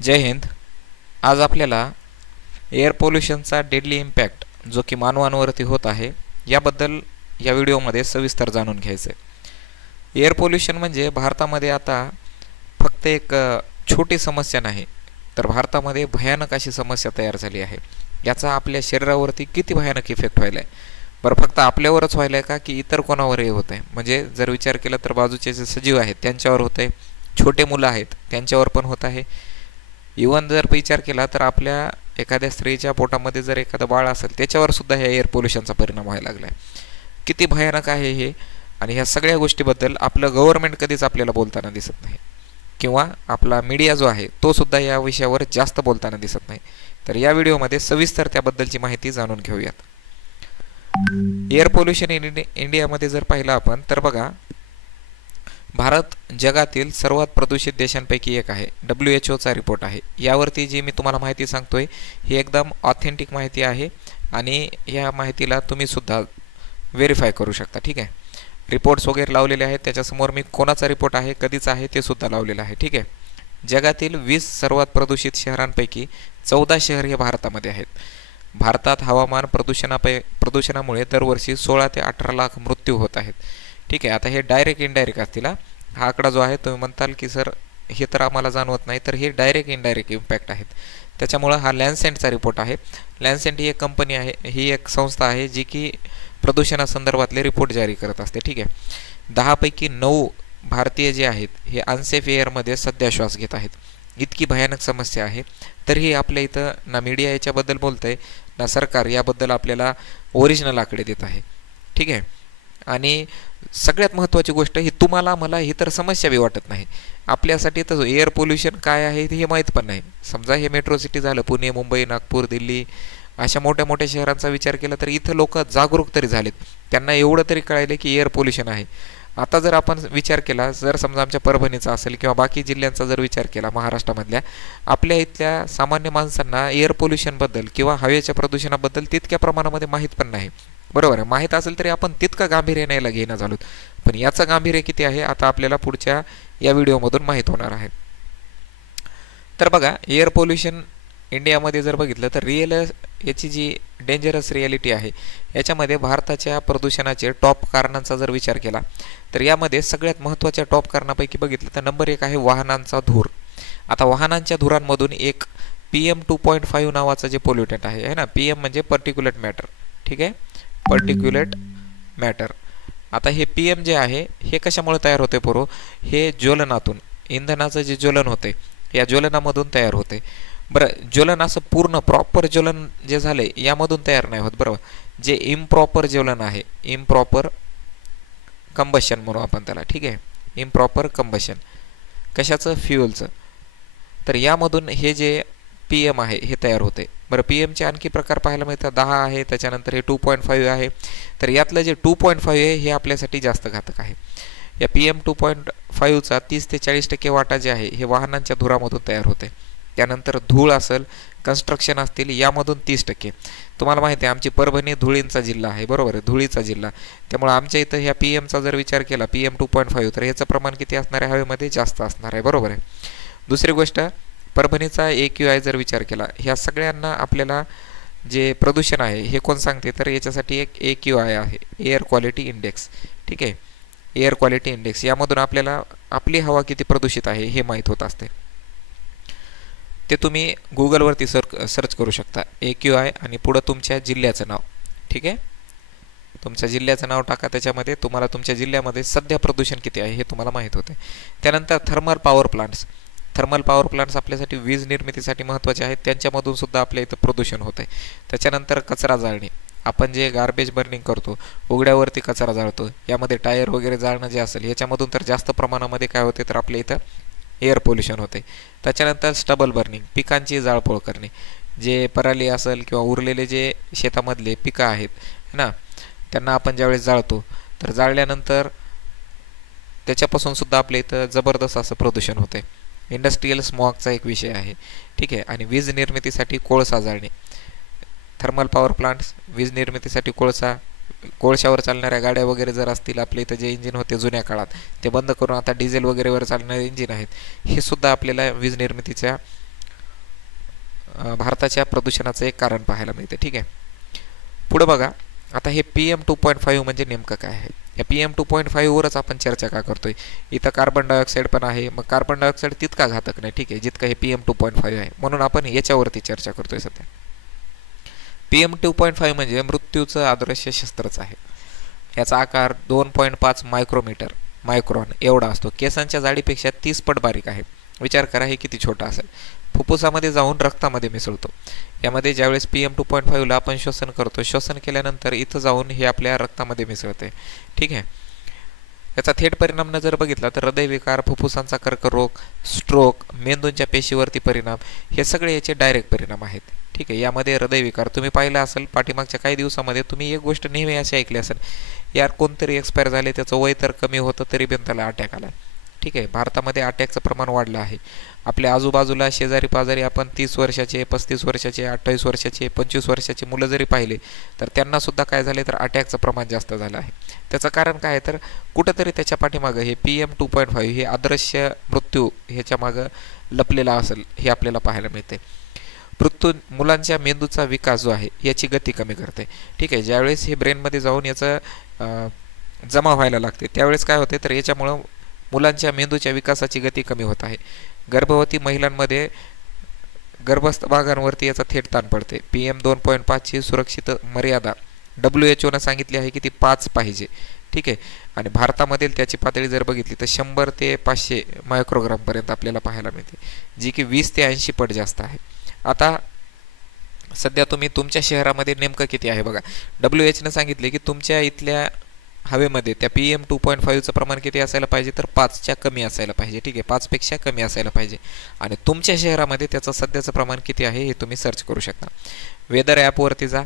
जय हिंद. आज आपल्याला air पोल्युशनचा deadly impact जो की मानवांवरती होत आहे याबद्दल या व्हिडिओमध्ये सविस्तर जाणून घ्यायचं आहे. एअर पोल्युशन म्हणजे भारतामध्ये आता फक्त एक छोटी समस्या नाही, तर भारतामध्ये भयानक अशी समस्या तयार झाली आहे. याचा आपल्या शरीरावरती किती भयानक इफेक्ट व्हायला आहे. बरं, फक्त आपल्यावरच व्हायला आहे का की इतर कोणावरही होत आहे? म्हणजे जर विचार केला तर बाजूचे जे सजीव आहेत त्यांच्यावर होत आहे, छोटे मुलं आहेत त्यांच्यावर पण होत आहे. इवन जर विचार केला तर आपल्या एखाद्या स्त्रीच्या पोटामध्ये जर एखादं बाळ असेल त्याच्यावर सुद्धा ह्या एअर पोल्युशनचा परिणाम व्हायला लागला आहे. किती भयानक आहे हे. आणि ह्या सगळ्या गोष्टीबद्दल आपलं गव्हर्नमेंट कधीच आपल्याला बोलताना दिसत नाही, किंवा आपला मीडिया जो आहे तो सुद्धा या विषयावर जास्त बोलताना दिसत नाही. तर या व्हिडिओमध्ये सविस्तर त्याबद्दलची माहिती जाणून घेऊयात. एअर पोल्युशन इंडियामध्ये जर पाहिलं आपण तर बघा, भारत जगातील सर्वात प्रदूषित देशांपैकी एक आहे. WHO रिपोर्ट आहे. यावरती जी मी तुम्हाला माहिती सांगतोय ही एकदम ऑथेंटिक माहिती आहे आणि या माहितीला तुम्ही सुद्धा व्हेरीफाय करू शकता. ठीक आहे, रिपोर्ट्स वगैरे लावलेले आहेत. त्याच्यासमोर मी कोणाचा रिपोर्ट आहे, कधीचा आहे ते सुद्धा लावलेलं आहे. ठीक आहे, जगातील 20 सर्वात प्रदूषित शहरांपैकी 14 शहर हे भारतामध्ये आहेत. भारतात हवामान प्रदूषणामुळे दरवर्षी 16 ते 18 लाख मृत्यू होत आहेत. ठीक आहे, आता हे डायरेक्ट इनडायरेक्ट असतील. हा आकडा जो आहे तुम्ही म्हणताल की सर हे तर आम्हाला जाणवत नाही, तर हे डायरेक्ट इनडायरेक्ट इम्पॅक्ट आहेत. त्याच्यामुळं हा लॅन्सेंटचा रिपोर्ट आहे. लॅन्सेंट ही एक कंपनी आहे, ही एक संस्था आहे जी की प्रदूषणासंदर्भातले रिपोर्ट जारी करत असते. ठीक आहे, 10 पैकी 9 भारतीय जे आहेत हे अनसेफ एअरमध्ये सध्या श्वास घेत आहेत. इतकी भयानक समस्या आहे. तरीही आपल्या इथं ना मीडिया याच्याबद्दल बोलत आहे, ना सरकार याबद्दल आपल्याला ओरिजिनल आकडे देत आहे. ठीक आहे, आणि सगळ्यात महत्त्वाची गोष्ट ही तुम्हाला मला ही तर समस्या बी वाटत नाही. आपल्यासाठी तर एअर पोल्युशन काय आहे हे माहीत पण नाही. समजा हे मेट्रो सिटी झालं, पुणे, मुंबई, नागपूर, दिल्ली अशा मोठ्या मोठ्या शहरांचा विचार केला तर इथं लोक जागरूक तरी झालेत. त्यांना एवढं तरी कळायलं की एअर पोल्युशन आहे. आता जर आपण विचार केला, जर समजा आमच्या परभणीचा असेल किंवा बाकी जिल्ह्यांचा जर विचार केला महाराष्ट्रामधल्या, आपल्या इथल्या सामान्य माणसांना एअर पोल्युशनबद्दल किंवा हवेच्या प्रदूषणाबद्दल तितक्या प्रमाणामध्ये माहीत पण नाही. बरोबर आहे, माहीत असेल तरी आपण तितकं गांभीर्य न्यायला घेणं झालो. पण याचं गांभीर्य किती आहे आता आपल्याला पुढच्या या व्हिडिओमधून माहीत होणार आहे. तर बघा, एअर पोल्युशन इंडियामध्ये जर बघितलं तर याची जी डेंजरस रिॲलिटी आहे याच्यामध्ये भारताच्या प्रदूषणाचे टॉप कारणांचा जर विचार केला तर यामध्ये सगळ्यात महत्त्वाच्या टॉप कारणापैकी बघितलं तर नंबर 1 आहे वाहनांचा धूर. आता वाहनांच्या धुरांमधून एक PM2.5 नावाचं जे पोल्युटंट आहे ना, PM म्हणजे पर्टिक्युलेट मॅटर. ठीक आहे, पर्टिक्युलेट मॅटर. आता हे PM जे आहे हे कशामुळे तयार होते पोरो? हे ज्वलनातून, इंधनाचं जे ज्वलन होते या ज्वलनामधून तयार होते. बरं, ज्वलन असं पूर्ण प्रॉपर ज्वलन जे झाले यामधून तयार नाही होत. बरोबर, जे इम्प्रॉपर ज्वलन आहे, इम्प्रॉपर कंबशन म्हणू आपण त्याला. ठीक आहे, इम्प्रॉपर कंबशन कशाचं? फ्युअलचं. तर यामधून हे जे PM आहे हे तयार होते. बरं, PMचे आणखी प्रकार पाहायला मिळतात. 10 आहे, त्याच्यानंतर हे 2.5 आहे. तर यातलं जे 2.5 आहे हे आपल्यासाठी जास्त घातक आहे. या PM2.5चा 30 ते 40% वाटा जे आहे हे वाहनांच्या धुरामधून तयार होते. त्यानंतर धूळ असेल, कन्स्ट्रक्शन असतील यामधून 30%. तुम्हाला माहिती आहे आमची परभणी धुळींचा जिल्हा आहे. बरोबर आहे, धुळीचा जिल्हा. त्यामुळे आमच्या इथं ह्या PMचा जर विचार केला PM2.5 तर ह्याचं प्रमाण किती असणार आहे? हवेमध्ये जास्त असणार आहे. बरोबर आहे. दुसरी गोष्ट, परभणीचा AQI जर विचार केला, ह्या सगळ्यांना आपल्याला जे प्रदूषण आहे हे कोण सांगते तर याच्यासाठी एक AQI आहे, एअर क्वालिटी इंडेक्स. ठीक आहे, एअर क्वालिटी इंडेक्स. यामधून आपल्याला आपली हवा किती प्रदूषित आहे हे माहीत होत असते. ते तुम्ही गुगलवरती सर्च करू शकता, AQI आणि पुढं तुमच्या जिल्ह्याचं नाव. ठीक आहे, तुमच्या जिल्ह्याचं नाव टाका, त्याच्यामध्ये तुम्हाला तुमच्या जिल्ह्यामध्ये सध्या प्रदूषण किती आहे हे तुम्हाला माहीत होते. त्यानंतर thermal power plants. Thermal power plants आपल्यासाठी वीज निर्मितीसाठी महत्त्वाचे आहेत. त्यांच्यामधून सुद्धा आपल्या इथं प्रदूषण होत आहे. त्याच्यानंतर कचरा जाळणे. आपण जे गार्बेज बर्निंग करतो, उघड्यावरती कचरा जाळतो, यामध्ये टायर वगैरे जाळणं जे असेल ह्याच्यामधून तर जास्त प्रमाणामध्ये काय होते तर आपल्या इथं एअर पोल्युशन होते. त्याच्यानंतर स्टबल बर्निंग, पिकांची जाळपोळ करणे. जे पराली असेल किंवा उरलेले जे शेतामधले पिकं आहेत ना, त्यांना आपण ज्यावेळेस जाळतो तर जाळल्यानंतर त्याच्यापासून सुद्धा आपल्या इथं जबरदस्त असं प्रदूषण होते. इंडस्ट्रीयल स्मॉगचा एक विषय आहे. ठीक आहे, आणि वीज निर्मितीसाठी कोळसा जाळणे. थर्मल पॉवर प्लांट्स, वीज निर्मितीसाठी कोळशावर चालणाऱ्या गाड्या वगैरे जर असतील, आपल्या इथं जे इंजिन होते जुन्या काळात ते बंद करून आता डिझेल वगैरेवर चालणारे इंजिन आहेत, हे सुद्धा आपल्याला वीज निर्मितीच्या भारताच्या प्रदूषणाचं एक कारण पाहायला मिळते. ठीक आहे, पुढे बघा. आता हे PM2.5 म्हणजे नेमकं काय आहे? या PM2.5 वरच आपण चर्चा का करतोय? इथं कार्बन डायऑक्साईड पण आहे, मग कार्बन डायऑक्साईड तितका घातक नाही, ठीक आहे, जितकं हे PM2.5 आहे, म्हणून आपण याच्यावरती चर्चा करतोय सध्या. PM2.5 म्हणजे मृत्यूचं अदृश्य शस्त्रच आहे. याचा आकार 2.5 मायक्रॉन एवढा असतो. केसांच्या जाडीपेक्षा 30 पट बारीक आहे. विचार करा हे किती छोटा असेल. फुफ्फुसामध्ये जाऊन रक्तामध्ये मिसळतो. यामध्ये ज्यावेळेस PM2.5 ला आपण श्वसन करतो, श्वसन केल्यानंतर इथं जाऊन हे आपल्या रक्तामध्ये मिसळते. ठीक आहे, याचा थेट परिणाम जर बघितला तर हृदयविकार, फुफ्फुसांचा कर्करोग, स्ट्रोक, मेंदूंच्या पेशीवरती परिणाम, हे सगळे याचे डायरेक्ट परिणाम आहेत. ठीक आहे, यामध्ये हृदयविकार तुम्ही पाहिलं असेल पाठीमागच्या काही दिवसामध्ये, तुम्ही एक गोष्ट नेहमी अशी ऐकली असेल, यार कोणतरी एक्सपायर झाले, त्याचं वय तर कमी होतं तरी पण त्याला अटॅक आला. ठीक आहे, भारतामध्ये अटॅकचं प्रमाण वाढलं आहे. आपल्या आजूबाजूला शेजारी पाजारी आपण 30 वर्षाचे, 35 वर्षाचे, 28 वर्षाचे, 25 वर्षाचे मुलं जरी पाहिले तर त्यांनासुद्धा काय झाले तर अटॅकचं प्रमाण जास्त झालं आहे. त्याचं कारण काय आहे तर कुठंतरी त्याच्या पाठीमागं हे PM2.5 हे अदृश्य मृत्यू ह्याच्यामागं लपलेला असेल हे आपल्याला पाहायला मिळते. मृत्यू मुलांच्या मेंदूचा विकास जो आहे याची गती कमी करते. ठीक आहे, ज्यावेळेस हे ब्रेनमध्ये जाऊन याचं जमा व्हायला लागते त्यावेळेस काय होते तर याच्यामुळं मुलांच्या मेंदूच्या विकासाची गती कमी होत आहे. गर्भवती महिलांमध्ये गर्भस्थ भागांवरती याचा थेट ताण पडते. PM2.5 ची सुरक्षित मर्यादा WHO सांगितली आहे की ती 5 पाहिजे. ठीक आहे, आणि भारतामधील त्याची पातळी जर बघितली तर 100 ते 500 मायक्रोग्रामपर्यंत आपल्याला पाहायला मिळते, जी की 20 ते 80 पट जास्त आहे. आता सध्या तुम्ही तुमच्या शहरामध्ये नेमकं किती आहे बघा. WHO सांगितले की तुमच्या इथल्या हवेमध्ये त्या PM2.5चं प्रमाण किती असायला पाहिजे तर 5च्या कमी असायला पाहिजे. ठीक आहे, 5पेक्षा कमी असायला पाहिजे. आणि तुमच्या शहरामध्ये त्याचं सध्याचं प्रमाण किती आहे हे तुम्ही सर्च करू शकता. वेदर ॲपवरती जा,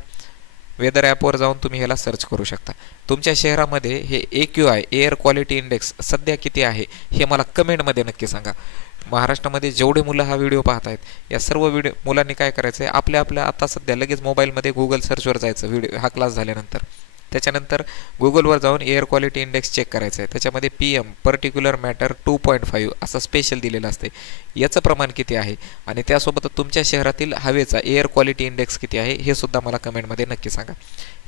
वेदर ॲपवर जाऊन तुम्ही ह्याला सर्च करू शकता. तुमच्या शहरामध्ये हे AQI एअर क्वालिटी इंडेक्स सध्या किती आहे हे मला कमेंटमध्ये नक्की सांगा. महाराष्ट्रामध्ये जेवढे मुलं हा व्हिडिओ पाहत आहेत या सर्व मुलांनी काय करायचं आहे, आपल्या आता सध्या लगेच मोबाईलमध्ये गुगल सर्चवर जायचं व्हिडिओ हा क्लास झाल्यानंतर. त्याच्यानंतर गुगलवर जाऊन एअर क्वालिटी इंडेक्स चेक करायचं आहे. त्याच्यामध्ये PM पर्टिक्युलर मॅटर 2.5 असं स्पेशल दिलेलं असते. याचं प्रमाण किती आहे आणि त्यासोबत तुमच्या शहरातील हवेचा एअर क्वालिटी इंडेक्स किती आहे हे सुद्धा मला कमेंटमध्ये नक्की सांगा.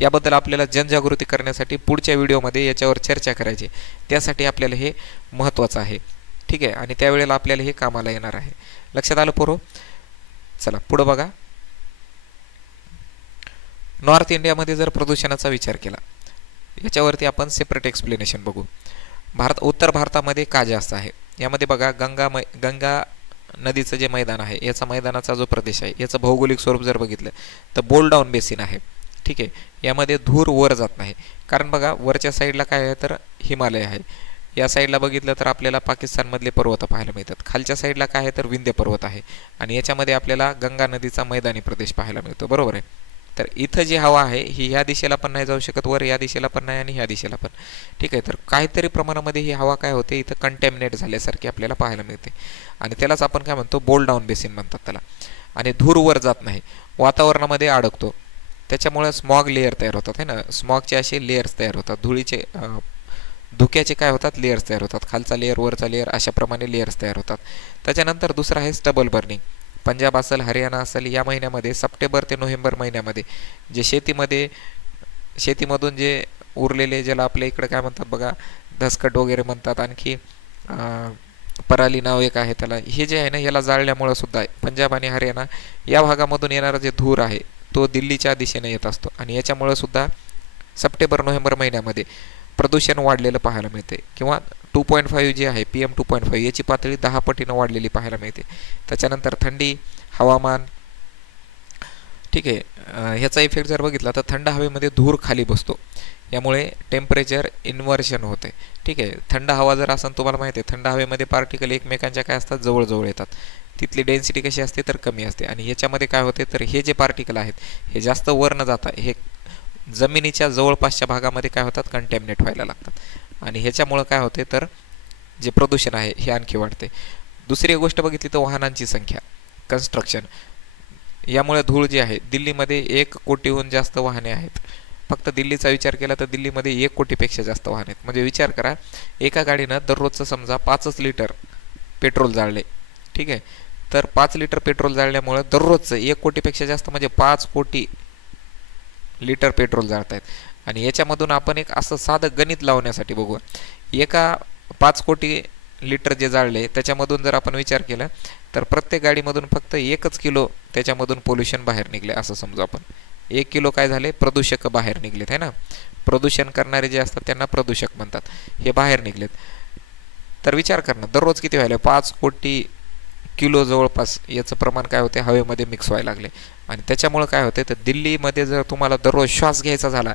याबद्दल आपल्याला जनजागृती करण्यासाठी पुढच्या व्हिडिओमध्ये याच्यावर चर्चा करायची. त्यासाठी आपल्याला हे महत्त्वाचं आहे. ठीक आहे, आणि त्यावेळेला आपल्याला हे कामाला येणार आहे. लक्षात आलं पोरो? चला पुढं बघा. नॉर्थ इंडियामध्ये जर प्रदूषणाचा विचार केला याच्यावरती आपण सेपरेट एक्सप्लेनेशन बघू. उत्तर भारतामध्ये का जास्त आहे यामध्ये बघा. गंगा नदीचं जे मैदान आहे याचा मैदानाचा जो प्रदेश आहे याचं भौगोलिक स्वरूप जर बघितलं तर बोल डाऊन बेसिन आहे. ठीक आहे, यामध्ये धूर वर जात नाही, कारण बघा वरच्या साईडला काय आहे तर हिमालय आहे. या साईडला बघितलं तर आपल्याला पाकिस्तानमधले पर्वत पाहायला मिळतात. खालच्या साईडला काय आहे तर विंध्य पर्वत आहे आणि याच्यामध्ये आपल्याला गंगा नदीचा मैदानी प्रदेश पाहायला मिळतो. बरोबर आहे. तर इथं जी हवा आहे ही ह्या दिशेला पण नाही जाऊ शकत, वर या दिशेला पण नाही आणि ह्या दिशेला पण. ठीक आहे, तर काहीतरी प्रमाणामध्ये ही हवा काय होते इथं कंटॅमिनेट झाल्यासारखी आपल्याला पाहायला मिळते आणि त्यालाच आपण काय म्हणतो बोल डाऊन बेसिन म्हणतात त्याला. आणि धूर वर जात नाही, वातावरणामध्ये अडकतो, त्याच्यामुळे स्मॉग लेअर तयार होतात आहे ना. स्मॉगचे असे लेयर्स तयार होतात, धुक्याचे काय होतात लेयर्स तयार होतात, खालचा लेअर वरचा लेअर अशा प्रमाणे लेयर्स तयार होतात. त्याच्यानंतर दुसरा आहे स्टबल बर्निंग. पंजाब असेल, हरियाणा असेल, या महिन्यामध्ये सप्टेंबर ते नोव्हेंबर महिन्यामध्ये जे शेतीमधून जे उरलेले ज्याला आपल्या इकडे काय म्हणतात बघा धसकट वगैरे म्हणतात, आणखी पराली नाव एक आहे त्याला, हे जे आहे ना याला जाळल्यामुळं सुद्धा पंजाब आणि हरियाणा या भागामधून येणारा जे धूर आहे तो दिल्लीच्या दिशेने येत असतो आणि याच्यामुळं सुद्धा सप्टेंबर नोव्हेंबर महिन्यामध्ये प्रदूषण वाढलेलं पाहायला मिळते. किंवा 2.5 जे आहे PM2.5 याची पातळी 10 पटीनं वाढलेली पाहायला मिळते. त्याच्यानंतर थंडी, हवामान. ठीक आहे, ह्याचा इफेक्ट जर बघितला तर थंड हवेमध्ये धूर खाली बसतो, यामुळे टेम्परेचर इन्व्हर्शन होते. ठीक आहे, थंड हवा जर असेल तुम्हाला माहिती आहे थंड हवेमध्ये पार्टिकल एकमेकांच्या काय असतात जवळ येतात, तिथली डेन्सिटी कशी असते तर कमी असते आणि याच्यामध्ये काय होते तर हे जे पार्टिकल आहेत हे जास्त वर न जाता हे जमिनीच्या जवळपासच्या भागामध्ये काय होतात कंटॅमिनेट व्हायला लागतात आणि ह्याच्यामुळं काय होते तर जे प्रदूषण आहे हे आणखी वाढते. दुसरी गोष्ट बघितली तर वाहनांची संख्या, कन्स्ट्रक्शन, यामुळे धूळ जी आहे दिल्लीमध्ये 1 कोटीहून जास्त वाहने आहेत. फक्त दिल्लीचा विचार केला तर दिल्लीमध्ये 1 कोटीपेक्षा जास्त वाहने आहेत. म्हणजे विचार करा एका गाडीनं दररोजचं समजा 5 लिटर पेट्रोल जाळले. ठीक आहे, तर 5 लिटर पेट्रोल जाळल्यामुळं दररोजचं 1 कोटीपेक्षा जास्त म्हणजे 5 कोटी लिटर पेट्रोल जाळत आहेत. आणि याच्यामधून आपण एक असं साधं गणित लावण्यासाठी बघू, एका 5 कोटी लिटर जे जाळले त्याच्यामधून जर आपण विचार केला तर प्रत्येक गाडीमधून फक्त 1 किलो त्याच्यामधून पोल्युशन बाहेर निघले असं समजू आपण. 1 किलो काय झाले, प्रदूषक बाहेर निघलेत है ना. प्रदूषण करणारे जे असतात त्यांना प्रदूषक म्हणतात, हे बाहेर निघलेत. तर विचार करणं दररोज किती व्हायला, 5 कोटी किलो जवळपास याचं प्रमाण काय होते, हवेमध्ये मिक्स व्हायला लागले. आणि त्याच्यामुळं काय होते, तर दिल्लीमध्ये जर तुम्हाला दररोज श्वास घ्यायचा झाला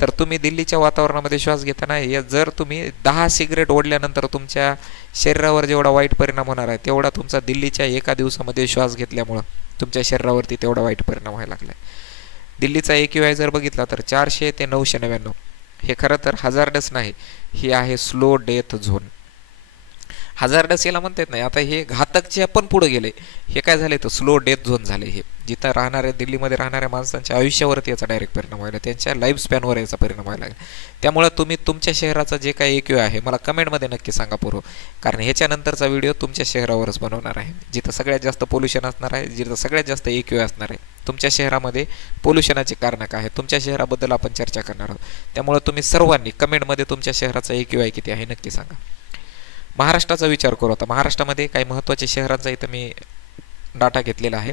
तर तुम्ही दिल्लीच्या वातावरणामध्ये श्वास घेताना जर तुम्ही 10 सिगरेट ओढल्यानंतर तुमच्या शरीरावर जेवढा वाईट परिणाम होणार आहे तेवढा तुमचा दिल्लीच्या एका दिवसामध्ये श्वास घेतल्यामुळं तुमच्या शरीरावरती तेवढा वाईट परिणाम व्हायला लागला आहे. दिल्लीचा AQI जर बघितला तर 400 ते 999. हे खरं तर हजार्डस नाही, हे आहे स्लो डेथ झोन. हजार्डस याला म्हणता येत नाही. आता हे घातकचे पण पुढे गेले, हे काय झाले तर स्लो डेथ झोन झाले. हे जिथं राहणाऱ्या दिल्लीमध्ये राहणाऱ्या माणसांच्या आयुष्यावरती याचा डायरेक्ट परिणाम व्हायला, त्यांच्या लाईफ स्पॅनवर याचा परिणाम व्हायला लागला. त्यामुळे तुम्ही तुमच्या शहराचं जे काही AQI आहे मला कमेंटमध्ये नक्की सांगा पूर्व, कारण ह्याच्यानंतरचा व्हिडिओ तुमच्या शहरावरच बनवणार आहे, जिथं सगळ्यात जास्त पोल्युशन असणार आहे, जिथं सगळ्यात जास्त AQI असणार आहे. तुमच्या शहरामध्ये पोल्युशनाचे कारण काय आहे, तुमच्या शहराबद्दल आपण चर्चा करणार आहोत. त्यामुळे तुम्ही सर्वांनी कमेंटमध्ये तुमच्या शहराचा AQI किती आहे नक्की सांगा. महाराष्ट्राचा विचार करू आता. महाराष्ट्रामध्ये काही महत्त्वाचे शहरांचा इथं मी डाटा घेतलेला आहे.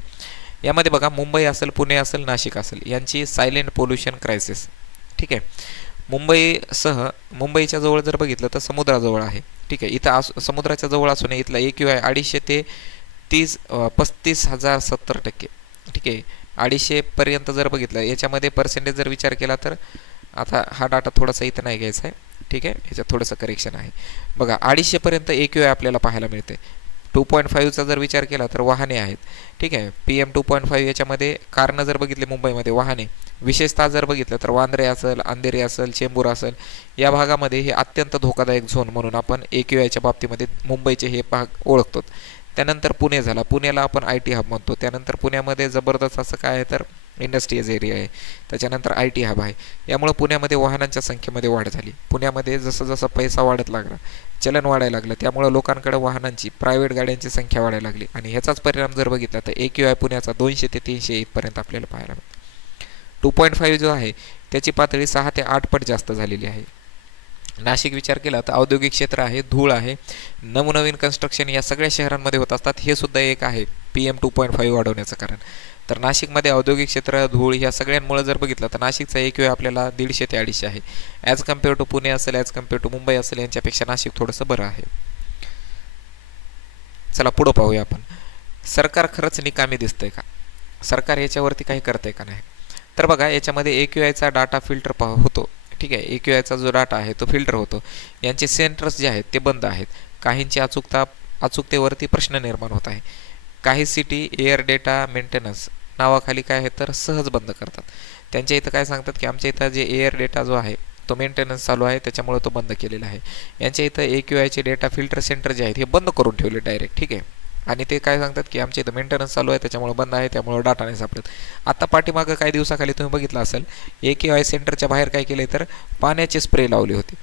यामध्ये बघा, मुंबई असेल, पुणे असेल, नाशिक असेल, यांची सायलेंट पोल्युशन क्रायसिस. ठीक आहे. मुंबईच्या जवळ जर बघितलं तर समुद्राजवळ आहे. ठीक आहे. इथं समुद्राच्या जवळ असून इथला AQI 250 ते 35,070%. ठीक आहे. 250 पर्यंत जर बघितलं, याच्यामध्ये पर्सेंटेज जर विचार केला तर आता हा डाटा थोडासा इथं नाही घ्यायचा आहे. ठीक आहे, ह्याच्यात थोडंसं करेक्शन आहे. बघा, 250 पर्यंत AQI आपल्याला पाहायला मिळते. 2.5चा जर विचार केला तर वाहने आहेत. ठीक आहे. PM 2.5 याच्यामध्ये कारणं जर बघितले मुंबईमध्ये वाहने, विशेषतः जर बघितलं तर वांद्रे असेल, अंधेरी असेल, चेंबूर असेल, या भागामध्ये हे अत्यंत धोकादायक झोन म्हणून आपण AQIच्या बाबतीमध्ये मुंबईचे हे भाग ओळखतो. त्यानंतर पुणे झाला, पुण्याला आपण IT हब म्हणतो. त्यानंतर पुण्यामध्ये जबरदस्त असं काय आहे तर इंडस्ट्रीज एरिया आहे. त्याच्यानंतर IT हब आहे. यामुळे पुण्यामध्ये वाहनांच्या संख्येमध्ये वाढ झाली. पुण्यामध्ये जसं जसं पैसा वाढत लागला, चलन वाढायला लागलं, त्यामुळे लोकांकडे वाहनांची, प्रायव्हेट गाड्यांची संख्या वाढायला लागली. आणि ह्याचाच परिणाम जर बघितला तर AQI पुण्याचा 200 ते 300 इथपर्यंत आपल्याला पाहायला मिळतो. 2.5 जो आहे त्याची पातळी 6 ते 8 पट जास्त झालेली आहे. नाशिक विचार केला तर औद्योगिक क्षेत्र आहे, धूळ आहे, नवनवीन कन्स्ट्रक्शन या सगळ्या शहरांमध्ये होत असतात. हे सुद्धा एक आहे PM 2.5 वाढवण्याचं कारण. तर नाशिकमध्ये औद्योगिक क्षेत्र, धूळ या सगळ्यांमुळे जर बघितलं तर नाशिकचा AQI आपल्याला 150 ते 250 आहे. ॲज कम्पेअर टू पुणे असेल, ॲज कम्पेअर टू मुंबई असेल, यांच्यापेक्षा नाशिक थोडंसं बरं आहे. चला पुढं पाहूया आपण. सरकार खरंच निकामी दिसतंय का, सरकार याच्यावरती काही करतंय का नाही. तर बघा, याच्यामध्ये AQIचा डाटा फिल्टर होतो. ठीक आहे. AQIचा जो डाटा आहे तो फिल्टर होतो. यांचे सेंटर्स जे आहेत ते बंद आहेत. काहींची अचूकतेवरती प्रश्न निर्माण होत आहे. काही सिटी एअर डेटा मेंटेनन्स नावाखाली काय आहे तर सहज बंद करतात. त्यांच्या इथं काय सांगतात की आमच्या इथं जे एअर डेटा जो आहे तो मेंटेनन्स चालू आहे, त्याच्यामुळे तो बंद केलेला आहे. यांच्या इथं AQIचे डेटा फिल्टर सेंटर जे आहेत हे बंद करून ठेवले डायरेक्ट. ठीक आहे. आणि ते काय सांगतात की आमच्या इथं मेंटेनन्स चालू आहे, त्याच्यामुळे बंद आहे, त्यामुळे डाटा नाही सापडत. आता पाठीमागं काही दिवसाखाली तुम्ही बघितलं असेल, AQI सेंटरच्या बाहेर काय केले तर पाण्याचे स्प्रे लावले होते.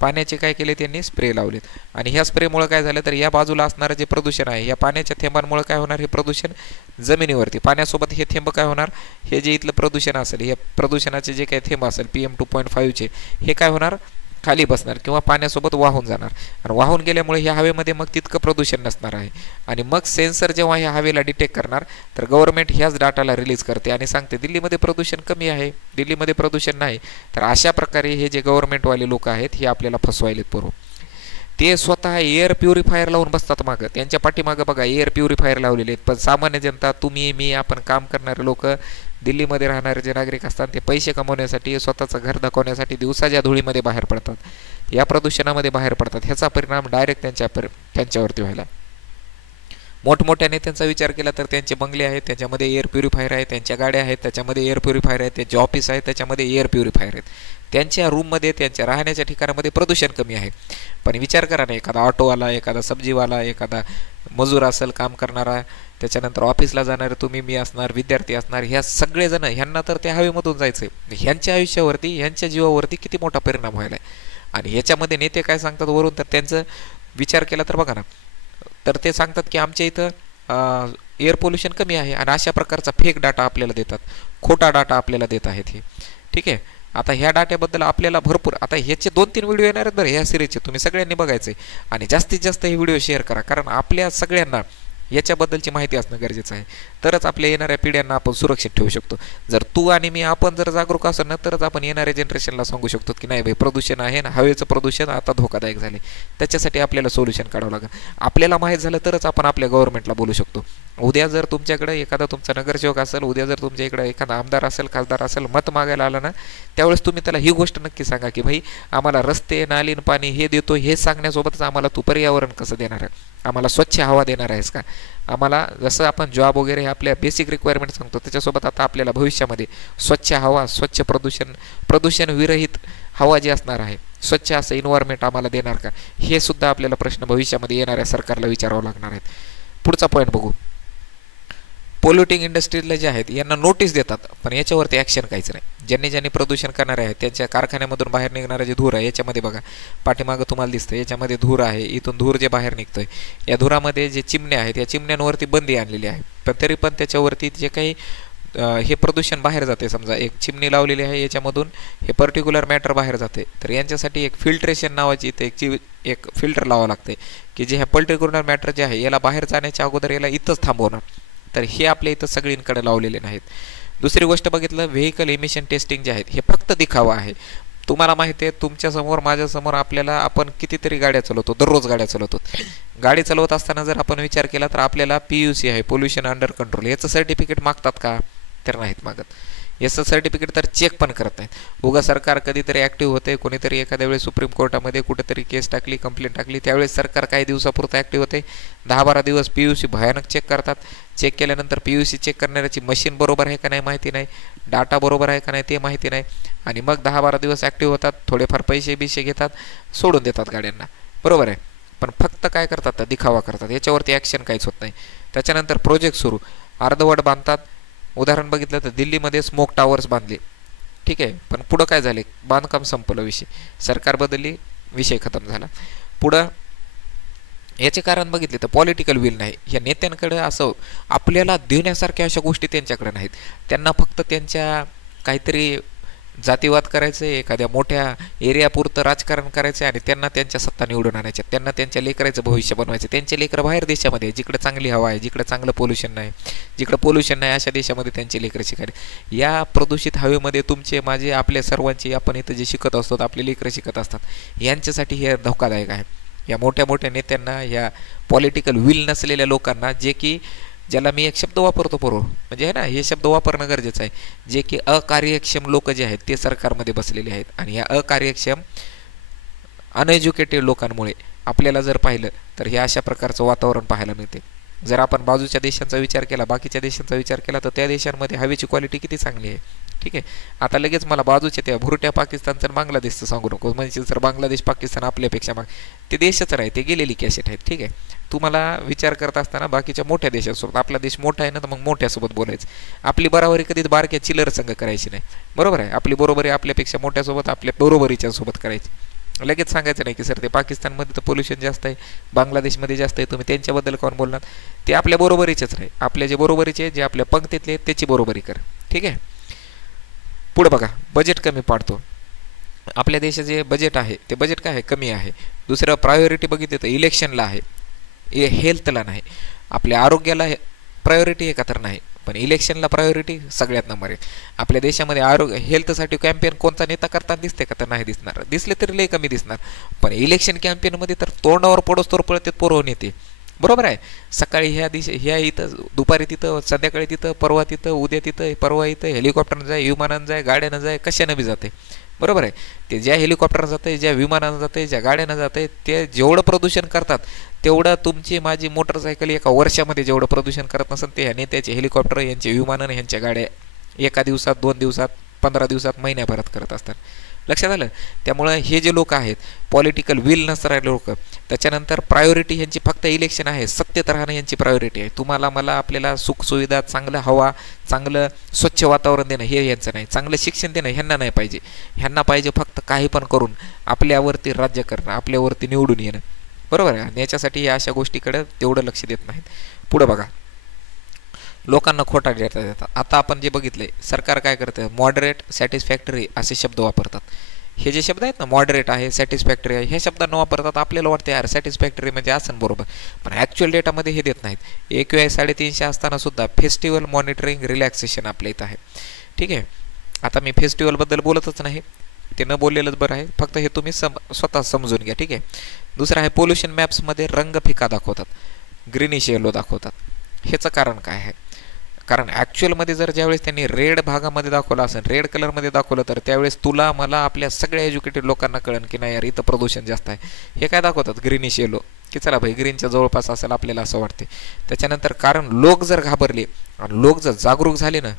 पाण्याचे काय केले त्यांनी, स्प्रे लावलेत. आणि ह्या स्प्रेमुळे काय झालं तर या बाजूला असणारं जे प्रदूषण आहे, या पाण्याच्या थेंबांमुळे काय होणार, हे प्रदूषण जमिनीवरती, पाण्यासोबत हे थेंब काय होणार, हे जे इथलं प्रदूषण असेल, हे प्रदूषणाचे जे काही थेंब असेल PM 2.5चे, हे काय होणार, खाली बसणार किंवा पाण्यासोबत वाहून जाणार. आणि वाहून गेल्यामुळे ह्या हवेमध्ये मग तितकं प्रदूषण नसणार आहे. आणि मग सेन्सर जेव्हा ह्या हवेला डिटेक्ट करणार तर गव्हर्नमेंट ह्याच डाटाला रिलीज करते आणि सांगते दिल्लीमध्ये प्रदूषण कमी आहे, दिल्लीमध्ये प्रदूषण नाही. तर अशा प्रकारे हे जे गव्हर्नमेंटवाले लोक आहेत हे आपल्याला फसवायलेत पूर्व. ते स्वतः एअर प्युरिफायर लावून बसतात मागं, त्यांच्या पाठीमागं बघा एअर प्युरिफायर लावलेले आहेत. पण सामान्य जनता, तुम्ही, मी, आपण काम करणारे लोक, दिल्लीमध्ये राहणारे जे नागरिक असतात ते पैसे कमवण्यासाठी, स्वतःचं घर दाखवण्यासाठी दिवसाच्या धुळीमध्ये बाहेर पडतात, या प्रदूषणामध्ये बाहेर पडतात. ह्याचा परिणाम डायरेक्ट त्यांच्यावरती व्हायला. मोठमोठ्या नेत्यांचा विचार केला तर त्यांचे बंगले आहेत, त्याच्यामध्ये एअर प्युरिफायर आहे, त्यांच्या गाड्या आहेत, त्याच्यामध्ये एअर प्युरिफायर आहेत, त्यांचे ऑफिस आहे, त्याच्यामध्ये एअर प्युरिफायर आहेत. त्यांच्या रूममध्ये, त्यांच्या राहण्याच्या ठिकाणामध्ये प्रदूषण कमी आहे. पण विचार करा ना, एखादा ऑटोवाला, एखादा सब्जीवाला, एखादा मजूर असेल काम करणारा, त्याच्यानंतर ऑफिसला जाणारे तुम्ही, मी असणार, विद्यार्थी असणार, ह्या सगळेजण, ह्यांना तर त्या हवेमधून जायचं आहे. ह्यांच्या आयुष्यावरती, ह्यांच्या जीवावरती किती मोठा परिणाम व्हायला आहे. आणि ह्याच्यामध्ये नेते काय सांगतात वरून, तर त्यांचं विचार केला तर बघा ना, तर ते सांगतात की आमच्या इथं एअर पोल्युशन कमी आहे, आणि अशा प्रकारचा फेक डाटा आपल्याला देतात, खोटा डाटा आपल्याला देत आहेत हे. ठीक आहे. आता ह्या डाट्याबद्दल आपल्याला भरपूर, आता ह्याचे 2-3 व्हिडिओ येणार आहेत बरं ह्या सिरीजचे, तुम्ही सगळ्यांनी बघायचे आणि जास्तीत जास्त हे व्हिडिओ शेअर करा, कारण आपल्या सगळ्यांना याच्याबद्दलची माहिती असणं गरजेचं आहे. तरच आपल्या येणाऱ्या पिढ्यांना आपण सुरक्षित ठेवू शकतो. जर तू आणि मी आपण जर जागरूक असेल ना, तरच आपण येणाऱ्या जनरेशनला सांगू शकतो की नाही भाई प्रदूषण आहे ना, हवेचं प्रदूषण आता धोकादायक झाले, त्याच्यासाठी आपल्याला सोल्युशन काढावं लागेल. आपल्याला माहीत झालं तरच आपण आपल्या गव्हर्नमेंटला बोलू शकतो. उद्या जर तुमच्याकडे एखादा तुमचा नगरसेवक असेल, उद्या जर तुमच्या इकडे एखादा आमदार असेल, खासदार असेल, मत मागायला आला ना, त्यावेळेस तुम्ही त्याला ही गोष्ट नक्की सांगा की भाई आम्हाला रस्ते, नाली, पाणी हे देतो, हे सांगण्यासोबतच आम्हाला तू पर्यावरण कसं देणार आहे, आम्हाला स्वच्छ हवा देणार आहेस का, आम्हाला जसं आपण जॉब वगैरे हे आपल्या बेसिक रिक्वायरमेंट सांगतो, त्याच्यासोबत आता आपल्याला भविष्यामध्ये स्वच्छ हवा, स्वच्छ प्रदूषण विरहित हवा जी असणार आहे, स्वच्छ असं इन्व्हायरमेंट आम्हाला देणार का, हे सुद्धा आपल्याला प्रश्न भविष्यामध्ये येणाऱ्या सरकारला विचारावं लागणार आहेत. पुढचा पॉईंट बघू. पोल्युटिंग इंडस्ट्रीजला जे आहेत यांना नोटीस देतात, पण याच्यावरती ॲक्शन काहीच नाही. ज्यांनी प्रदूषण करणारे आहेत त्यांच्या कारखान्यामधून बाहेर निघणारा जे धूर आहे, याच्यामध्ये बघा पाठीमागं तुम्हाला दिसतं, याच्यामध्ये धूर आहे, इथून धूर जे बाहेर निघतोय, या धुरामध्ये जे चिमण्या आहेत या चिमण्यांवरती बंदी आणलेली आहे. पण तरी पण त्याच्यावरती जे काही हे प्रदूषण बाहेर जाते, समजा एक चिमणी लावलेली आहे, याच्यामधून हे पर्टिक्युलर मॅटर बाहेर जाते, तर यांच्यासाठी एक फिल्ट्रेशन नावाची इथे एक फिल्टर लावावं लागते की जे ह्या पर्टिक्युलर मॅटर जे आहे याला बाहेर जाण्याच्या अगोदर याला इथंच थांबवणार. तर हे आपल्या इथं सगळींकडे लावलेले नाहीत. दुसरी गोष्ट बघितलं, व्हेकल इमिशन टेस्टिंग जे आहेत हे फक्त दिखावा आहे. तुम्हाला माहिती आहे, तुमच्यासमोर माझ्यासमोर आपल्याला, आपण कितीतरी गाड्या चालवतो, दररोज गाड्या चालवतो. गाडी चालवत असताना जर आपण विचार केला तर आपल्याला PUC आहे, पोल्युशन अंडर कंट्रोल, याचं सर्टिफिकेट मागतात का, तर नाहीत मागत. याचं सर्टिफिकेट तर चेक पण करत नाहीत. उगा सरकार कधीतरी ॲक्टिव्ह होते, कोणीतरी एखाद्या वेळेस सुप्रीम कोर्टामध्ये कुठेतरी केस टाकली, कंप्लेंट टाकली, त्यावेळेस सरकार काही दिवसापुरतं ॲक्टिव्ह होते. 10-12 दिवस PUC भयानक चेक करतात. चेक केल्यानंतर PUC चेक करणाऱ्याची मशीन बरोबर आहे का नाही माहिती नाही, डाटा बरोबर आहे का नाही ते माहिती नाही, आणि मग 10-12 दिवस ॲक्टिव्ह होतात, थोडेफार पैसे घेतात, सोडून देतात गाड्यांना, बरोबर आहे. पण फक्त काय करतात तर दिखावा करतात, याच्यावरती ॲक्शन काहीच होत नाही. त्याच्यानंतर प्रोजेक्ट सुरू, अर्धवट बांधतात. उदाहरण बघितलं तर दिल्लीमध्ये स्मोक टावर्स बांधले, ठीक आहे, पण पुढं काय झाले, बांधकाम संपलं, विषय सरकार बदलली, विषय खतम झाला. पुढं याचे कारण बघितले तर पॉलिटिकल विल नाही. या नेत्यांकडे असं आपल्याला देण्यासारख्या अशा गोष्टी त्यांच्याकडे नाहीत. त्यांना फक्त त्यांच्या काहीतरी जातीवाद करायचं, एखाद्या मोठ्या एरियापुरतं राजकारण करायचं आणि त्यांना त्यांच्या सत्ता निवडून आणायच्या, त्यांना त्यांच्या लेकराचं भविष्य बनवायचं. त्यांचे लेकरं बाहेर देशामध्ये, जिकडे चांगली हवा आहे, जिकडे चांगलं पोल्युशन नाही, जिकडे पोल्युशन नाही अशा देशामध्ये त्यांचे लेकरं शिकायले. या प्रदूषित हवेमध्ये तुमचे, माझे, आपल्या सर्वांची, आपण इथं जे शिकत असतो आपले लेकरं शिकत असतात, यांच्यासाठी हे धोकादायक आहे. या मोठ्या मोठ्या नेत्यांना, या पॉलिटिकल विल नसलेल्या लोकांना, जे की, ज्याला मी एक शब्द वापरतो बरोबर, म्हणजे आहे ना, हे शब्द वापरणं गरजेचं आहे, जे की अकार्यक्षम लोक जे आहेत ते सरकारमध्ये बसलेले आहेत. आणि या अकार्यक्षम अनएज्युकेटेड लोकांमुळे आपल्याला जर पाहिलं तर हे अशा प्रकारचं वातावरण पाहायला मिळते. जर आपण बाजूच्या देशांचा विचार केला, बाकीच्या देशांचा विचार केला, तर त्या देशांमध्ये हवेची क्वालिटी किती चांगली आहे. ठीक आहे. आता लगेच मला बाजूच्या त्या भुरट्या पाकिस्तानचं आणि बांगलादेशचं सांगू नको, म्हणजे जर बांगलादेश पाकिस्तान आपल्यापेक्षा माग, ते देशच आहे, ते गेलेली कॅसेट आहेत. ठीक आहे. तुम्हाला विचार करत असताना बाकीच्या मोठ्या देशांसोबत, आपला देश मोठा आहे ना, तर मग मोठ्यासोबत बोलायचं. आपली बरोबरी कधीच बारक्या चिलर संघ करायची नाही, बरोबर आहे. आपली बरोबरी आपल्यापेक्षा मोठ्यासोबत, आपल्या बरोबरीच्या सोबत करायची. लगेच सांगायचं नाही की सर ते पाकिस्तानमध्ये तर पोल्युशन जास्त आहे, बांगलादेशमध्ये जास्त आहे, तुम्ही त्यांच्याबद्दल कोण बोलणार, ते आपल्या बरोबरीचेच राहील. आपल्या जे बरोबरीचे, जे आपल्या पंक्तीतले आहेत त्याची बरोबरी कर. ठीक आहे. पुढे बघा, बजेट कमी पाडतो. आपल्या देशाचे बजेट आहे ते बजेट काय आहे, कमी आहे. दुसरं प्रायोरिटी बघितली तर इलेक्शनला आहे, हेल्थला नाही. आपल्या आरोग्याला प्रायोरिटी आहे का तर नाही, पण इलेक्शनला प्रायोरिटी सगळ्यात नंबर आहे. आपल्या देशामध्ये आरोग्य हेल्थसाठी कॅम्पेन कोणता नेता करताना दिसते का तर नाही दिसणार, दिसले तरी लय कमी दिसणार. पण इलेक्शन कॅम्पेनमध्ये तर तोंडावर पडोस्तोर पळते पुरवून येते, बरोबर आहे. सकाळी ह्या इथं, दुपारी तिथं, संध्याकाळी तिथं, परवा तिथं, उद्या तिथं, परवा इथं, हेलिकॉप्टरनं जाय, विमानानं जाय, गाड्यानं जाय, कशानं बी जाते, बरोबर आहे. ते ज्या हेलिकॉप्टरनं जाते, ज्या विमानानं जाते, ज्या गाड्यानं जाते, ते जेवढं प्रदूषण करतात तेवढं तुमची माझी मोटरसायकल एका वर्षामध्ये जेवढं प्रदूषण करत नसेल ते नेत्याचे हेलिकॉप्टर, यांचे विमानं, ह्यांच्या गाड्या एका दिवसात, 2 दिवसात, 15 दिवसात, महिन्याभरात करत असतात. लक्षात आलं. त्यामुळं हे जे लोक आहेत, पॉलिटिकल विल नसणारे लोक, त्याच्यानंतर प्रायोरिटी ह्यांची फक्त इलेक्शन आहे, सत्तेत राहणं यांची प्रायोरिटी आहे. तुम्हाला, मला, आपल्याला सुखसुविधा, चांगलं हवा, चांगलं स्वच्छ वातावरण देणं हे यांचं नाही. चांगलं शिक्षण देणं ह्यांना नाही पाहिजे. ह्यांना पाहिजे फक्त काही पण करून आपल्यावरती राज्य करणं, आपल्यावरती निवडून येणं, बरोबर आहे. आणि याच्यासाठी या अशा गोष्टीकडे तेवढं लक्ष देत नाहीत. पुढं बघा, लोकांना खोटा डेटा देतात. आता आपण जे बघितले, सरकार काय करतं, मॉडरेट, सॅटिस्फॅक्टरी असे शब्द वापरतात. हे जे शब्द आहेत ना, मॉडरेट आहे, सॅटिस्फॅक्टरी आहे, हे शब्दांना वापरतात. आपल्याला वाटते यार सॅटिस्फॅक्टरी म्हणजे असं बरोबर, पण ॲक्च्युअल डेटामध्ये हे देत नाहीत. AQI 350 असताना सुद्धा फेस्टिवल मॉनिटरिंग रिलॅक्सेशन आपल्या इथं आहे. ठीक आहे. आता मी फेस्टिवलबद्दल बोलतच नाही, ते न बोललेलंच बरं आहे. फक्त हे तुम्ही स्वतः समजून घ्या. ठीक आहे. दुसरं आहे पोल्युशन मॅप्समध्ये रंग फिका दाखवतात, ग्रीनिश येलो दाखवतात. ह्याचं कारण काय आहे? कारण ॲक्च्युअलमध्ये जर ज्यावेळेस त्यांनी रेड भागामध्ये दाखवलं असेल, रेड कलरमध्ये दाखवलं, तर त्यावेळेस तुला मला आपल्या सगळ्या एज्युकेटेड लोकांना कळेल की नाही यार इथं प्रदूषण जास्त आहे. हे काय दाखवतात, ग्रीनिश येलो, की चला भाई ग्रीनच्या जवळपास असेल आपल्याला असं वाटते. त्याच्यानंतर कारण लोक जर घाबरले आणि लोक जर जागरूक झाले ना,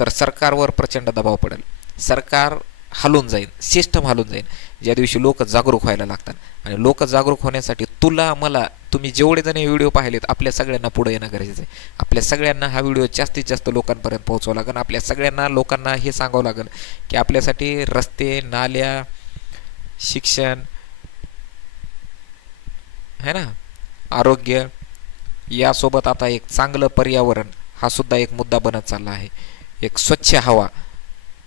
तर सरकारवर प्रचंड दबाव पडेल. सरकार हलून जाईल, सिस्टम हलून जाईल ज्या दिवशी लोक जागरूक व्हायला लागतात. आणि लोक जागरूक होण्यासाठी तुला मला, तुम्ही जेवढे जण हे व्हिडिओ पाहिलेत, आपल्या सगळ्यांना पुढे येणं गरजेचं आहे. आपल्या सगळ्यांना हा व्हिडिओ जास्तीत जास्त लोकांपर्यंत पोहोचवावा लागेल. आपल्या सगळ्यांना लोकांना हे सांगावं लागेल की आपल्यासाठी रस्ते, नाल्या, शिक्षण है ना, आरोग्य, यासोबत आता एक चांगलं पर्यावरण हा सुद्धा एक मुद्दा बनत चालला आहे. एक स्वच्छ हवा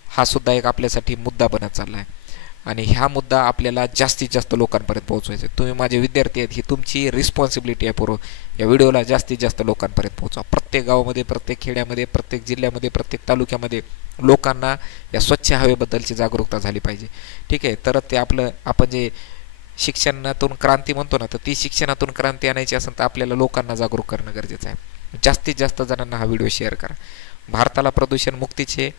हा सुद्धा एक आपल्यासाठी मुद्दा बनत चालला आहे. आणि ह्या मुद्दा आपल्याला जास्तीत जास्त लोकांपर्यंत पोहोचवायचा आहे. तुम्ही माझे विद्यार्थी आहेत, ही तुमची रिस्पॉन्सिबिलिटी आहे. पूर्व या व्हिडिओला जास्तीत जास्त लोकांपर्यंत पोहोचवा. प्रत्येक गावामध्ये, प्रत्येक खेड्यामध्ये, प्रत्येक जिल्ह्यामध्ये, प्रत्येक तालुक्यामध्ये लोकांना या स्वच्छ हवेबद्दलची जागरूकता झाली पाहिजे. ठीक आहे. तर ते आपण जे शिक्षणातून क्रांती म्हणतो ना, तर ती शिक्षणातून क्रांती आणायची असेल तर आपल्याला लोकांना जागरूक करणं गरजेचं आहे. जास्तीत जास्त जणांना हा व्हिडिओ शेअर करा. भारताला प्रदूषण मुक्तीचे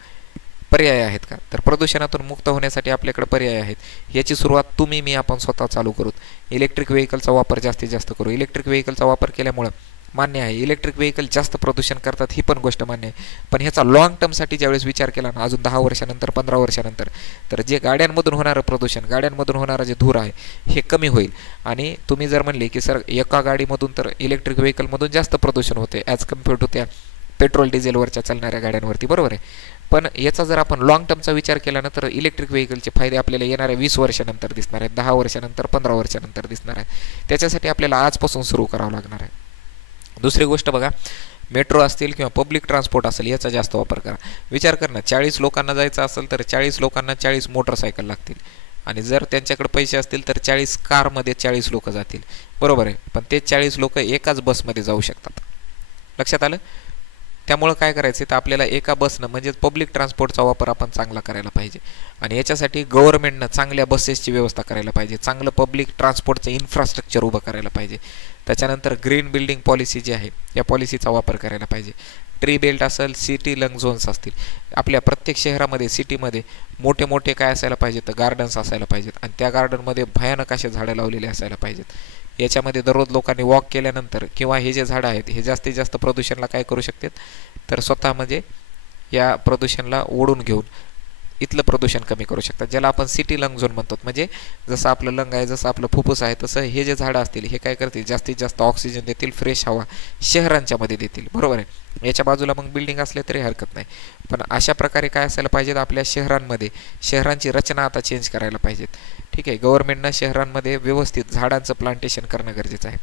पर्याय आहेत का? तर प्रदूषणातून मुक्त होण्यासाठी आपल्याकडे पर्याय आहेत. याची सुरुवात तुम्ही मी आपण स्वतः चालू करूत. इलेक्ट्रिक व्हेकलचा वापर जास्तीत जास्त करू. इलेक्ट्रिक व्हेकलचा वापर केल्यामुळं मान्य आहे इलेक्ट्रिक व्हेकल जास्त प्रदूषण करतात, ही पण गोष्ट मान्य आहे. पण ह्याचा लॉंग टर्मसाठी ज्यावेळेस विचार केला ना, अजून 10 वर्षानंतर, 15 वर्षानंतर, तर जे गाड्यांमधून होणारं प्रदूषण, गाड्यांमधून होणारा जे धूर आहे हे कमी होईल. आणि तुम्ही जर म्हणले की सर एका गाडीमधून तर इलेक्ट्रिक व्हेकलमधून जास्त प्रदूषण होते ॲज कम्पेअर टू त्या पेट्रोल डिझेलवरच्या चालणाऱ्या गाड्यांवरती, बरोबर आहे. पण याचा जर आपण लॉंग टर्मचा विचार केला ना, तर इलेक्ट्रिक व्हेकलचे फायदे आपल्याला येणाऱ्या 20 वर्षानंतर दिसणार आहेत, 10 वर्षानंतर, 15 वर्षानंतर दिसणार आहे. त्याच्यासाठी आपल्याला आजपासून सुरू करावं लागणार आहे. दुसरी गोष्ट बघा, मेट्रो असतील किंवा पब्लिक ट्रान्सपोर्ट असेल याचा जास्त वापर करा. विचार कर ना, 40 लोकांना जायचं असेल तर 40 लोकांना 40 मोटरसायकल लागतील. आणि जर त्यांच्याकडे पैसे असतील तर 40 कारमध्ये 40 लोक जातील, बरोबर आहे. पण ते 40 लोक एकाच बसमध्ये जाऊ शकतात. लक्षात आलं? त्यामुळं काय करायचं तर आपल्याला एका बसनं म्हणजे पब्लिक ट्रान्सपोर्टचा वापर आपण चांगला करायला पाहिजे. आणि याच्यासाठी गव्हर्नमेंटनं चांगल्या बसेसची व्यवस्था करायला पाहिजे, चांगलं पब्लिक ट्रान्सपोर्टचं इन्फ्रास्ट्रक्चर उभं करायला पाहिजे. त्याच्यानंतर ग्रीन बिल्डिंग पॉलिसी जी आहे या पॉलिसीचा वापर करायला पाहिजे. ट्री बेल्ट असेल, सिटी लंग झोन्स असतील, आपल्या प्रत्येक शहरामध्ये, सिटीमध्ये मोठे मोठे काय असायला पाहिजेत तर गार्डन्स असायला पाहिजेत. आणि त्या गार्डनमध्ये भयानक असे झाडं लावलेले असायला पाहिजेत. याच्यामध्ये दररोज लोकांनी वॉक केल्यानंतर किंवा हे जे झाडं आहेत हे जास्तीत जास्त प्रदूषणाला काय करू शकतात तर स्वतः म्हणजे या प्रदूषणाला ओढून घेऊन इथलं प्रदूषण कमी करू शकतात, ज्याला आपण सिटी लंग झोन म्हणतो. म्हणजे जसं आपलं लंग आहे, जसं आपलं फुफ्फुस आहे, तसं हे जे झाडं असतील हे काय करतील, जास्तीत जास्त ऑक्सिजन देतील, फ्रेश हवा शहरांच्या मध्ये देतील, बरोबर आहे. याच्या बाजूला मग बिल्डिंग असले तरी हरकत नाही. पण अशा प्रकारे काय असायला पाहिजेत आपल्या शहरांमध्ये, शहरांची रचना आता चेंज करायला पाहिजेत. ठीक आहे. गव्हर्नमेंटनं शहरांमध्ये व्यवस्थित झाडांचं प्लांटेशन करणं गरजेचं आहे.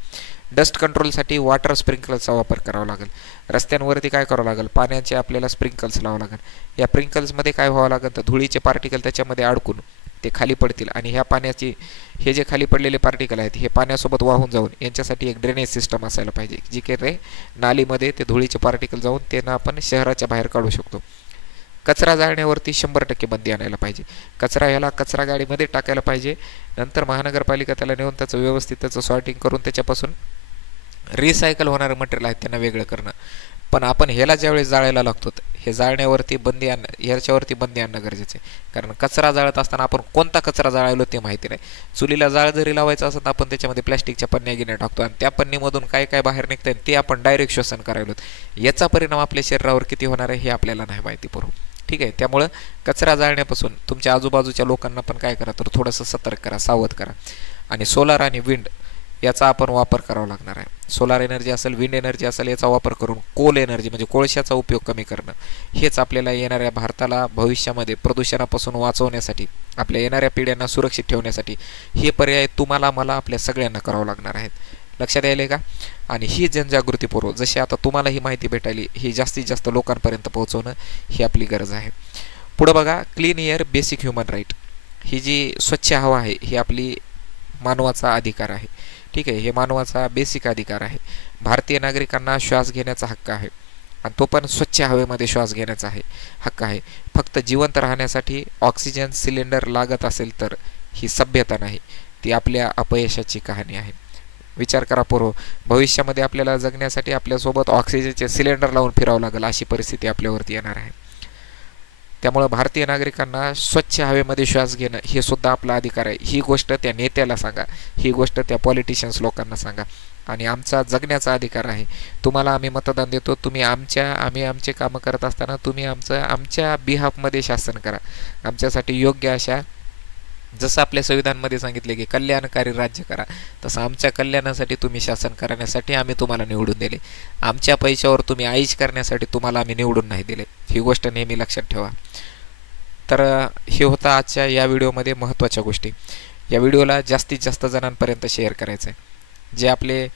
डस्ट कंट्रोलसाठी वॉटर स्प्रिंकलरचा वापर करावा लागेल. रस्त्यांवरती काय करावं लागेल, पाण्याचे आपल्याला स्प्रिंकल्स लावावं लागेल. या स्प्रिंकल्समध्ये काय व्हावं लागेल तर धुळीचे पार्टिकल त्याच्यामध्ये अडकून ते खाली पडतील. आणि ह्या पाण्याची हे जे खाली पडलेले पार्टिकल आहेत हे पाण्यासोबत वाहून जाऊन यांच्यासाठी एक ड्रेनेज सिस्टम असायला पाहिजे, जी की नालीमध्ये ते धुळीचे पार्टिकल जाऊन त्यांना आपण शहराच्या बाहेर काढू शकतो. कचरा जाळण्यावरती 100% बंदी आणायला पाहिजे. कचरा ह्याला कचरा गाडीमध्ये टाकायला पाहिजे. नंतर महानगरपालिका त्याला नेऊन त्याचं व्यवस्थित त्याचं सॉर्टिंग करून त्याच्यापासून रिसायकल होणारं मटेरियल आहे त्यांना वेगळं करणं. पण आपण ह्याला ज्यावेळेस जाळायला लागतो हे जाळण्यावरती बंदी ह्याच्यावरती बंदी आणणं गरजेचं आहे. कारण कचरा जाळत असताना आपण कोणता कचरा जाळायलो ते माहिती नाही. चुलीला जाळ जरी लावायचं असेल तर आपण त्याच्यामध्ये प्लॅस्टिकच्या पन्न्या गिन्या टाकतो आणि त्या पन्नीमधून काय काय बाहेर निघतंय ते आपण डायरेक्ट श्वसन करायलो. याचा परिणाम आपल्या शरीरावर किती होणार आहे हे आपल्याला नाही माहिती पूर्व. ठीक आहे. त्यामुळं कचरा जाळण्यापासून तुमच्या आजूबाजूच्या लोकांना पण काय करा तर थोडंसं सतर्क करा, सावध करा. आणि सोलार आणि विंड याचा आपण वापर करावा लागणार आहे. सोलार एनर्जी असेल, विंड एनर्जी असेल, याचा वापर करून कोल एनर्जी म्हणजे कोळशाचा उपयोग कमी करणं हेच आपल्याला येणाऱ्या भारताला भविष्यामध्ये प्रदूषणापासून वाचवण्यासाठी, आपल्या येणाऱ्या पिढ्यांना सुरक्षित ठेवण्यासाठी हे पर्याय तुम्हाला मला आपल्या सगळ्यांना करावं लागणार आहेत. लक्षात यायले का? आणि ही जनजागृतीपूर्व जशी आता तुम्हाला ही माहिती भेटायली ही जास्तीत जास्त लोकांपर्यंत पोहोचवणं ही आपली गरज आहे. पुढं बघा, clean air basic human right. ही जी स्वच्छ हवा आहे ही आपली मानवाचा अधिकार आहे. ठीक आहे, हे मानवाचा बेसिक अधिकार आहे. भारतीय नागरिकांना श्वास घेण्याचा हक्क आहे आणि तो पण स्वच्छ हवेमध्ये श्वास घेण्याचा हक्क आहे. फक्त जिवंत राहण्यासाठी ऑक्सिजन सिलेंडर लागत असेल तर ही सभ्यता नाही, ती आपल्या अपयशाची कहाणी आहे. विचार करा पूर्व, भविष्यामध्ये आपल्याला जगण्यासाठी आपल्यासोबत ऑक्सिजनचे सिलेंडर लावून फिरावं लागेल अशी परिस्थिती आपल्यावरती येणार आहे. त्यामुळे भारतीय नागरिकांना स्वच्छ हवेमध्ये श्वास घेणं हे सुद्धा आपला अधिकार आहे. ही गोष्ट त्या नेत्याला सांगा, ही गोष्ट त्या पॉलिटिशियन्स लोकांना सांगा. आणि आमचा जगण्याचा अधिकार आहे. तुम्हाला आम्ही मतदान देतो, तुम्ही आम्ही आमचे कामं करत असताना तुम्ही आमच्या बिहाफमध्ये शासन करा. आमच्यासाठी योग्य अशा, जसं आपल्या संविधानमध्ये सांगितले की कल्याणकारी राज्य करा, तसं आमच्या कल्याणासाठी तुम्ही शासन करण्यासाठी आम्ही तुम्हाला निवडून दिले. आमच्या पैशावर तुम्ही आईश करण्यासाठी तुम्हाला आम्ही निवडून नाही दिले. ही गोष्ट नेहमी लक्षात ठेवा. तर हे होतं आजच्या या व्हिडिओमध्ये महत्त्वाच्या गोष्टी. या व्हिडिओला जास्तीत जास्त जणांपर्यंत शेअर करायचं आहे. जे आपले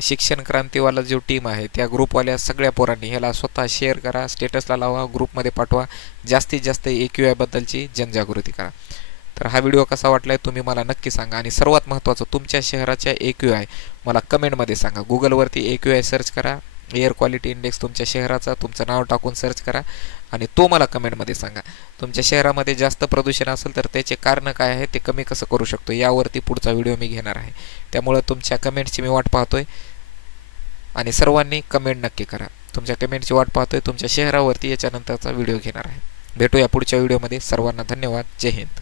शिक्षण क्रांतीवाला जो टीम आहे त्या ग्रुपवाल्या सगळ्या पोरांनी ह्याला स्वतः शेअर करा, स्टेटसला लावा, ग्रुपमध्ये पाठवा. जास्तीत जास्त AQI बद्दलची जनजागृती करा. तर हा व्हिडिओ कसा वाटला आहे तुम्ही मला नक्की सांगा. आणि सर्वात महत्त्वाचं, तुमच्या शहराच्या AQI मला कमेंटमध्ये सांगा. गुगलवरती AQI सर्च करा, एअर क्वालिटी इंडेक्स तुमच्या शहराचा, तुमचं नाव टाकून सर्च करा आणि तो मला कमेंटमध्ये सांगा. तुमच्या शहरामध्ये जास्त प्रदूषण असेल तर त्याचे कारण काय आहे, ते कमी कसं करू शकतो, यावरती पुढचा व्हिडिओ मी घेणार आहे. त्यामुळे तुमच्या कमेंटची मी वाट पाहतोय आणि सर्वांनी कमेंट नक्की करा. तुमच्या कमेंटची वाट पाहतोय. तुमच्या शहरावरती याच्यानंतरचा व्हिडिओ घेणार आहे. भेटूया पुढच्या व्हिडिओमध्ये. सर्वांना धन्यवाद. जय हिंद.